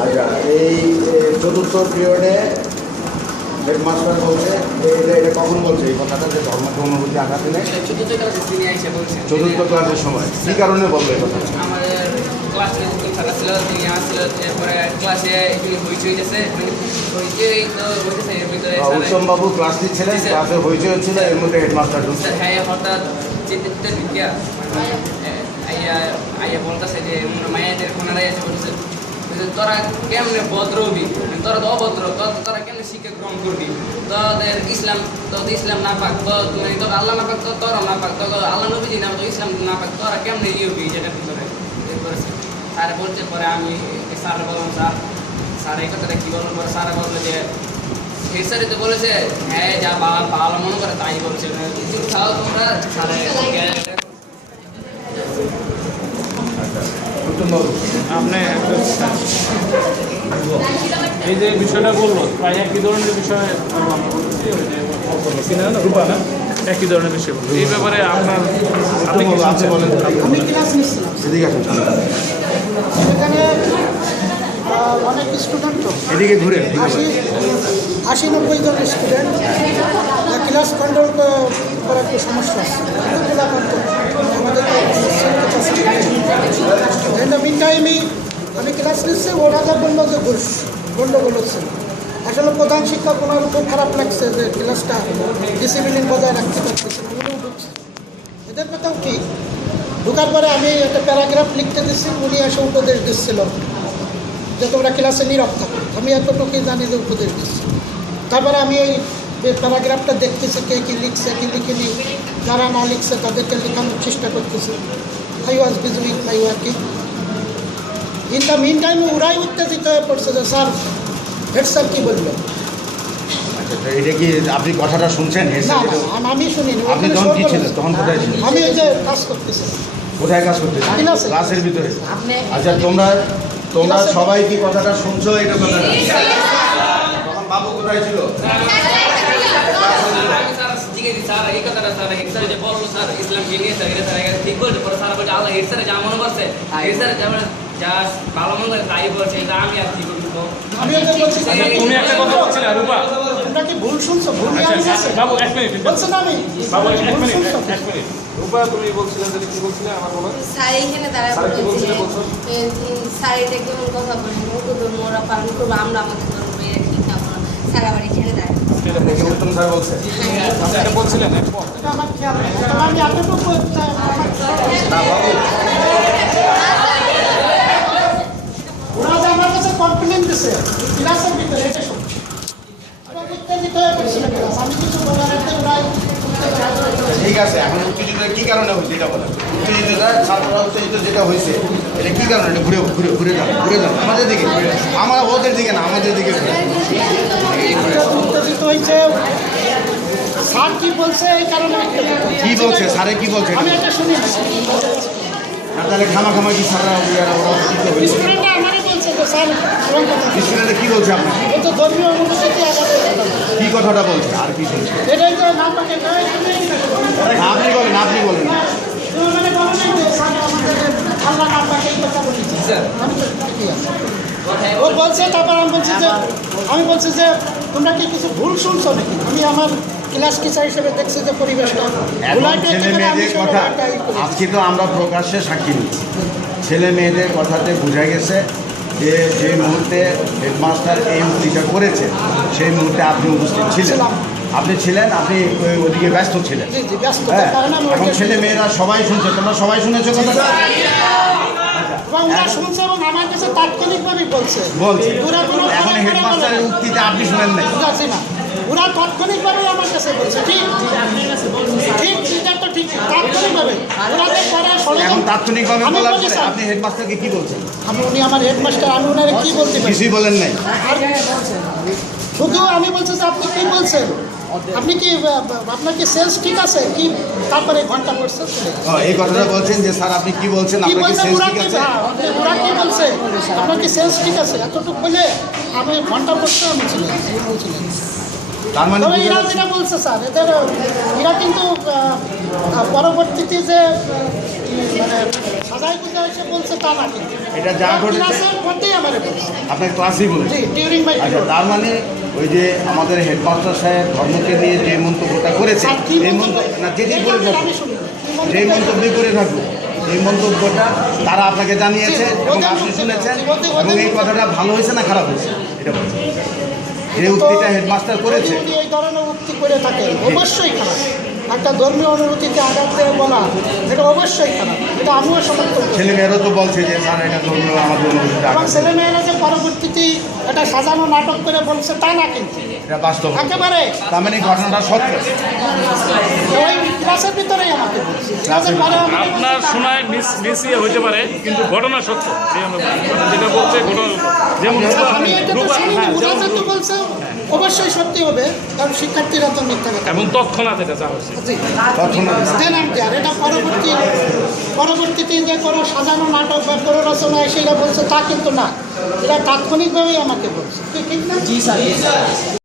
আচ্ছা, এই চতুর্থ পিরিয়ডে হেডমাস্টার বলছে এটা কখন বলছে এই কথাটা যে ধর্মকে অনুভূতি আঘাত দিলে? চতুর্থ ক্লাসের সময়। কী কারণে বললো এই কথা? আমাদের ক্লাসে খারাপ ছিল, তিনি আসছিল, এরপরে ক্লাসে হইচই গেছে, হইচই তো হইতেছে এর ভিতরে উত্তম বাবু ক্লাস নিচ্ছিলেন, ক্লাসে হইচই হচ্ছিল, এর মধ্যে হেডমাস্টার ঢুকছে। হ্যাঁ, হঠাৎ চিন্তিত ঢুকিয়া আইয়া বলতেছে যে মায়েদের কোনারাই এসে বলছে তোরা কেমনে ভদ্র হবি, তোরা তো অভদ্র, তোরা কেমনে শিক্ষা গ্রহণ করবি, তোদের ইসলাম না পাক, তোর আল্লাহ না পাক, তোরা না পাক, তো আল্লাহ নবীজি না, তো ইসলাম না পাক, তোরা কেমনে ইয়ে হবি যেটার ভিতরে করেছে। স্যারে বলছে, পরে আমি স্যারে বললাম স্যার এই কথাটা কী বললাম, পরে স্যারে বললো যে হেডস্যারে তো বলেছে হ্যাঁ যা ভালো মনে করে তাই বলছে, কিছু খাও তোমরা স্যারে। আপনি এই যে বিষয়টা বললো প্রায় একই ধরনের বিষয় রূপা না একই ধরনের বিষয় বললো এই ব্যাপারে আপনার আপনি কি বলেন? আমি ক্লাস নিচ্ছিলাম, সেখানে অনেক স্টুডেন্ট, এদিকে ঘুরে 80-90 জন স্টুডেন্ট, ক্লাস কন্ট্রোল করার একটু সমস্যা আছে। আমাদের মিন টাইমে আমি ক্লাস নিচ্ছি, ওরা যা বললো যে গন্ডগোল হচ্ছে। আসলে প্রধান শিক্ষক ওনার খুব খারাপ লাগছে যে ক্লাসটা ডিসিপ্লিন বজায় রাখতে পারতেছে না, উনিও ঢুকছে। এদের কথাও ঠিক। ঢুকার পরে আমি একটা প্যারাগ্রাফ লিখতে দিচ্ছি, উনি এসে উপদেশ দিচ্ছিল যে তোমরা ক্লাসে নীরব থাকো। আমি এতটুকুই জানি যে উপদেশ দিচ্ছি। তারপরে আমি ওই প্যারাগ্রাফটা দেখতেছি কে কী লিখছে কী লিখিনি, যারা না লিখছে তাদেরকে লেখানোর চেষ্টা করতেছে। I was busy with my working. In the mean time ওরাই উত্তেজিত হয়ে পড়ছে যে স্যার হেড স্যার কী বললো। আচ্ছা, এটা কি আপনি কথাটা শুনছেন? না আমি শুনিনি। আপনি তখন কি ছিলেন? তখন কোথায় ছিলেন? আমি ওই যে কাজ করতেছি। কোথায় কাজ করতেছেন? ক্লাসে। ক্লাসের ভিতরে। আচ্ছা, তোমরা সবাই কি কথাটা শুনছো? এটা কথা তখন বাবু কোথায় ছিল? স্যার এই কথাটা স্যার হেডস্যার যে বললো স্যার ইসলাম কি নিয়ে স্যার এটা স্যার ঠিক বলছে, পরে স্যার বলছে আল্লাহ হেডস্যারে যা মনে করছে, হেডস্যার যা ভালো মনে করে তাই বলছে, এটা আমি আর কি করবো। আমি ওদের বলছি তুমি একটা কথা বলছিলে রূপা, তোমরা কি ভুল শুনছো? ভুল বাবু এক মিনিট বলছো না আমি বাবু এক ভুল মিনিট শুনছো? এক মিনিট রূপা তুমি বলছিলেন যে কি বলছিলে আমার বলো। স্যার এখানে দাঁড়ায় বলছে স্যার এটা কেমন কথা বলেন, ওকে ধর্ম ওরা পালন করবো, আমরা আমাদের ধর্ম এরা ঠিক থাকবো না। স্যার আবার এখানে দাঁড়ায় উত্তম স্যার বলছে। আপনি এটা বলছিলেন এটা আমার খেয়াল নেই। তবে আমি এতটুকু ওরা যে আমার কাছে কমপ্লেন দিছে ক্লাসের ভিতরে, এটা সত্যি। উত্তেজিত হয়ে পড়ছিল ক্লাস, আমি কিছু বলার আগে ওরাই ঠিক আছে, এখন উত্তেজিত কি কারণে হয়েছে এটা বলেন। উত্তেজিতটা ছাত্ররা উত্তেজিত যেটা হয়েছে এটা কি কারণে? এটা ঘুরে যান আমাদের দিকে, ওদের দিকে না, আমাদের দিকে উত্তেজিত হয়েছে। স্যার কি বলছে এই কারণে কি বলছে? স্যারে কি বলছে? আমি এটা শুনি না, তাহলে খামা কি স্যাররা ওরা উত্তেজিত হয়েছে? স্টুডেন্টরা আমারই বলছে যে স্যার এরকম কথা। স্টুডেন্টরা কি বলছে আপনাকে? এই তো ধর্মীয় অনুভূতি আঘাত করে। কি কথাটা বলছে? আর কি শুনছে? এটাই তো না পাকে আপনি বলেন মানে বলো নাই যে স্যার আমাদের আল্লাহ না পাকে এই কথা বলেছে। আমি তো ঠিকই আছে। ও বলছে, তারপর আমি বলছি যে তোমরা কি কিছু ভুল শুনছো নাকি? আমি আমার ক্লাস টিচার হিসেবে দেখছি যে পরিবেশটা এখন ছেলে মেয়েদের কথা আজকে তো আমরা প্রকাশ্যে সাক্ষী নিচ্ছি। ছেলে মেয়েদের কথাতে বোঝা গেছে যে যে মুহূর্তে হেডমাস্টার এই উক্তিটা করেছে সেই মুহূর্তে আপনি উপস্থিত ছিলেন। আপনি ওদিকে ব্যস্ত ছিলেন। হ্যাঁ, এখন ছেলে মেয়েরা সবাই শুনছে, তোমরা সবাই শুনেছো কথাটা? এবং ওরা শুনছে এবং আমার কাছে তাৎক্ষণিকভাবেই বলছে। এখন হেডমাস্টারের উক্তিতে আপনি শুনেন নাই? বুঝাচ্ছি না, ওরা তাৎক্ষণিকভাবেই আমার কাছে বলছে। ঠিক এটা তো ঠিক, তাৎক্ষণিকভাবে এখন তাৎক্ষণিকভাবে বলার পরে আপনি হেডমাস্টারকে কি বলছেন? উনি আমার হেডমাস্টার, আমি ওনারে কি বলতে পারি? কিছুই বলেন নাই? শুধু আমি বলছি যে আপনি কি বলছেন, আপনি কি আপনার কি সেলস ঠিক আছে কি? তারপরে ঘন্টা পড়ছে এই কথাটা বলছেন যে স্যার আপনি কি বলছেন, আপনার কি সেলস ঠিক আছে? ওরা কি বলছে আপনার কি সেলস ঠিক আছে, এতটুকু বলে আমি ঘন্টা পড়ছে আমি ছিলাম। তার মানে তবে বুঝে এরা যাচ্ছে- যেটা বলছে স্যার এরা কিন্তু পরবর্তীতে যে মানে সাজাই বুঝে এসে বলছে তা না কিন্তু এটা যা ঘটেছে- ক্লাসের মধ্যেই আমার বলছে আপনার ক্লাসেই বলেছে। জি ডিউরিং মাই আচ্ছা, তার মানে ওই যে আমাদের হেডমাস্টার সাহেব ধর্মকে নিয়ে যে মন্তব্যটা করেছে, এই মন্তব্য না যেটি করে থাকুক, আমি শুনি যেই মন্তব্যই করে থাকুক, এই মন্তব্যটা তারা আপনাকে জানিয়েছে এবং আপনি শুনেছেন, এবং এই কথাটা ভালো হয়েছে না খারাপ হয়েছে এটা বলছেন। যে উক্তিটা হেডমাস্টার করেছে, যদি এই ধরনের উক্তি করে থাকে অবশ্যই খারাপ। একটা ধর্মীয় অনুভূতিতে আঘাত দিয়ে বলা এটা অবশ্যই খারাপ, এটা আমিও সমর্থন করি। ছেলেমেয়েরাও তো বলছে যে স্যার এটা ধর্মীয় আমাদের অনুভূতিটা এবং আঘাত। ছেলেমেয়েরা যে পরবর্তীতে এটা সাজানো নাটক করে বলছে তা না কিন্তু এটা বাস্তব। একেবারে তার মানে এই ঘটনাটা সত্য। ওই ক্লাসের ভিতরেই আমাকে বলছে ক্লাসের পরে আমাকে আপনার শোনায় মিসিয়ে হইতে পারে, কিন্তু ঘটনা সত্য। যে আমরা মানে যেটা বলছে ঘটনা, যেমন আমি এটা তো শুনিনি, হ্যাঁ, যেমন মুজাহিদ তো বলছে অবশ্যই সত্যি হবে, কারণ শিক্ষার্থীরা তো মিথ্যা কথা এবং তৎক্ষণাৎ এটা যা হচ্ছে। জি তৎক্ষণাৎ দেন আমি আর এটা পরবর্তীতে যে কোনো সাজানো নাটক বা কোনো রচনা সেটা বলছে তা কিন্তু না, এটা তাৎক্ষণিকভাবেই আমাকে বলছে ঠিক না? জি স্যার।